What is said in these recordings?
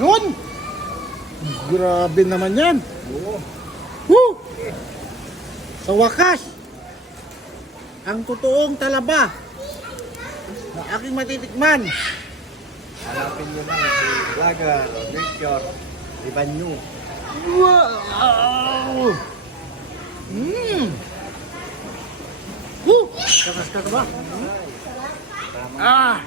Yun! Grabe naman yan. Oo. Woo! Sa wakas, ang totoong talaba na aking matitikman. Hanapin nyo lang si Vlogger, Victor, Ibanyo. Wow! Mmm! Woo! Kakas ka ba? Ah!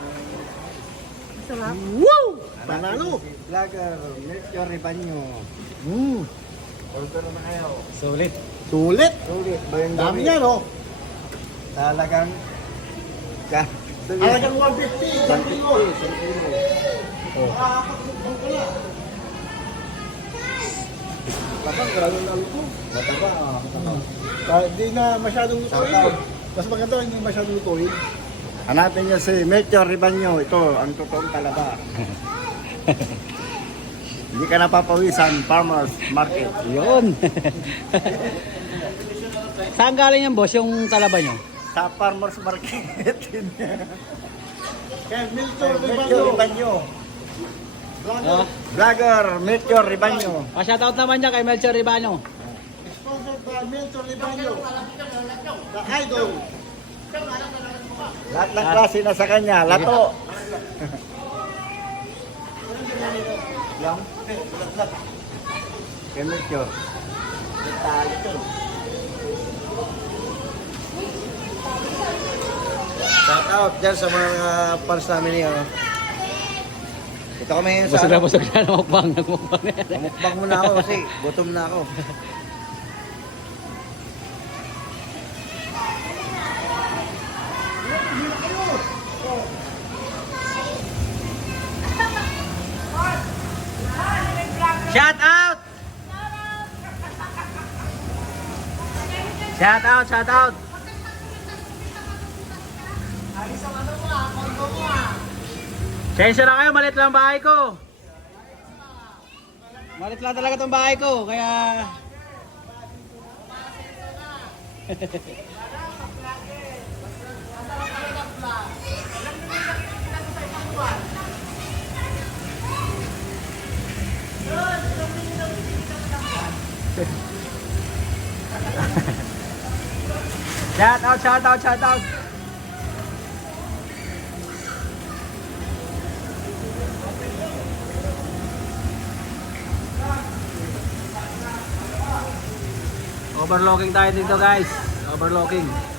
Sarap. Woo! Panalo! Vlogger, Victor, Ibanyo. Mmm! Order na kayo. Sulit. Sulit! Sulit Dami dami? yan, oh. Talagang... Ka. Alagang 150, isang kilo. Isang kilo. Oh. Kapag grabe na luto. Mataba. ah, mataba. Kahit di na masyadong lutuin. Mas maganda hindi masyadong lutuin. Hanapin nyo si Melchor Ribanyo. Ito, ang totoong talaba. Hindi ka napapawisan, farmers market. Yun. Saan galing yan, boss, yung talaba nyo? Sa farmers market. Kaya Milton Melchor Ribanyo. Ribanyo. Ah, Vlogger, Melchor Ribanyo. ah, shoutout naman niya kay Melchor Ribano. Sponsored by Milton Ribanyo. The idol. Lahat ng klase na sa kanya. Lato. Lang. Melchor. Shout out dyan sa mga fans namin niyo. Ito kami sa... Busog na busog na namukbang, nagmukbang na yan. Mukbang muna ako kasi gutom na ako. Shout out! Shout out, shout out! Sensya na kayo, malit lang bahay ko. Malit lang talaga tong bahay ko, kaya... Shout out, shout out, shout out! Overlocking tayo dito guys. Overlocking.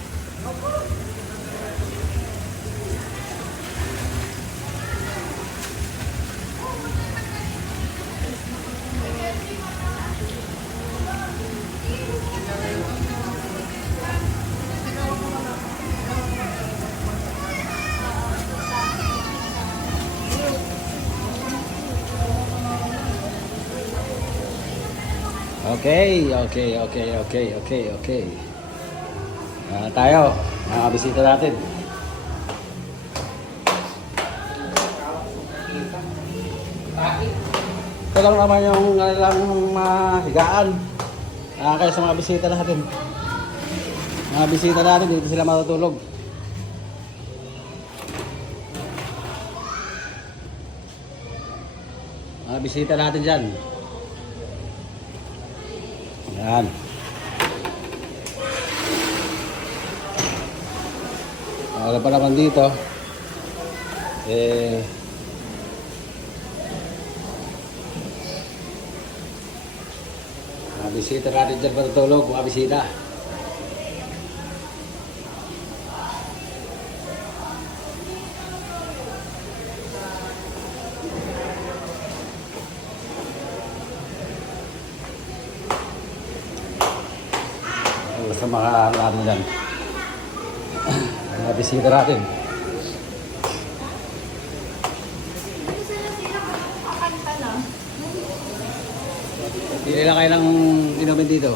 Okay, okay, okay, okay, okay, okay. Ah, tayo, mga bisita natin. Ito lang naman yung kanilang mahigaan. Ah, kaya sa mga bisita natin. Mga bisita natin, dito sila matutulog. Mga bisita natin dyan. Yan. Wala pa naman dito. Eh, bisita natin dyan matutulog, mga bisita. Mga ano dyan. Mga bisita natin. Pili lang kayo ng inumin dito.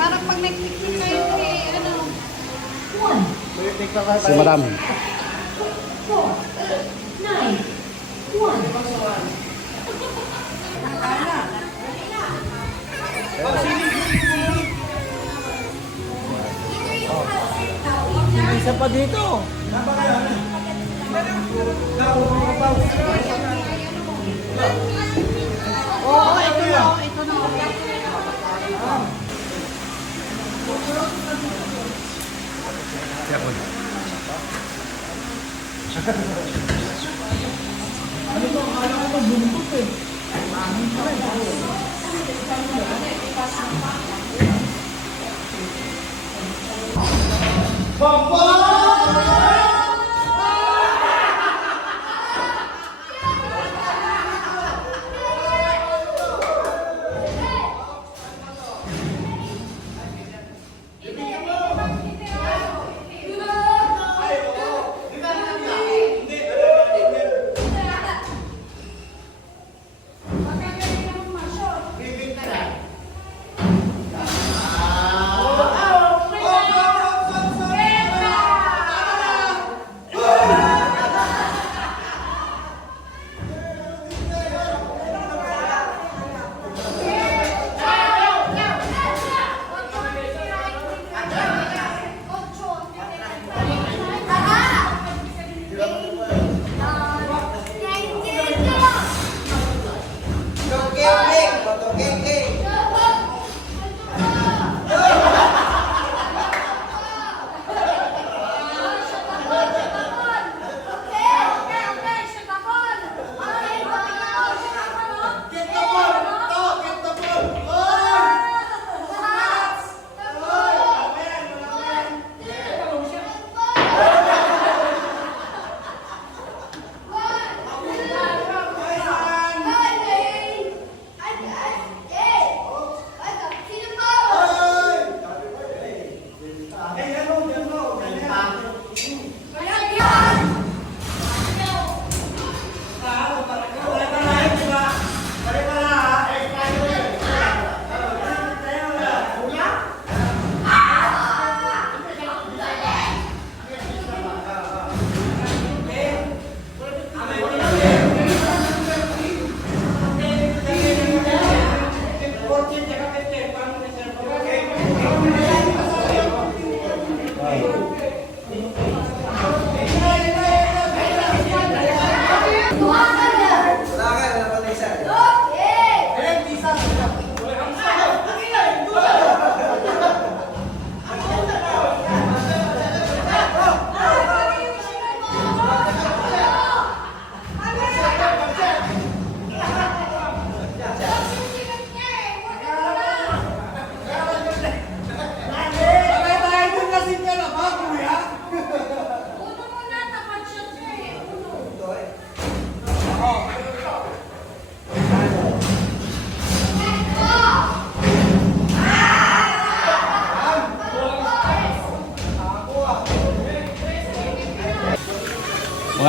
Parang pag nag-picnic kayo, Si madam. Four, eight, nine, one. Isa pa dito. Oh, ito na, ito na. Ah. Siapa? 嗯好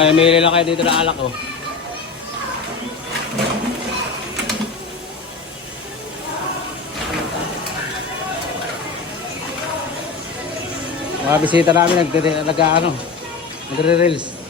Okay, may lang kayo dito ng alak oh. Mga bisita namin nagre nag ano, nagre-reels.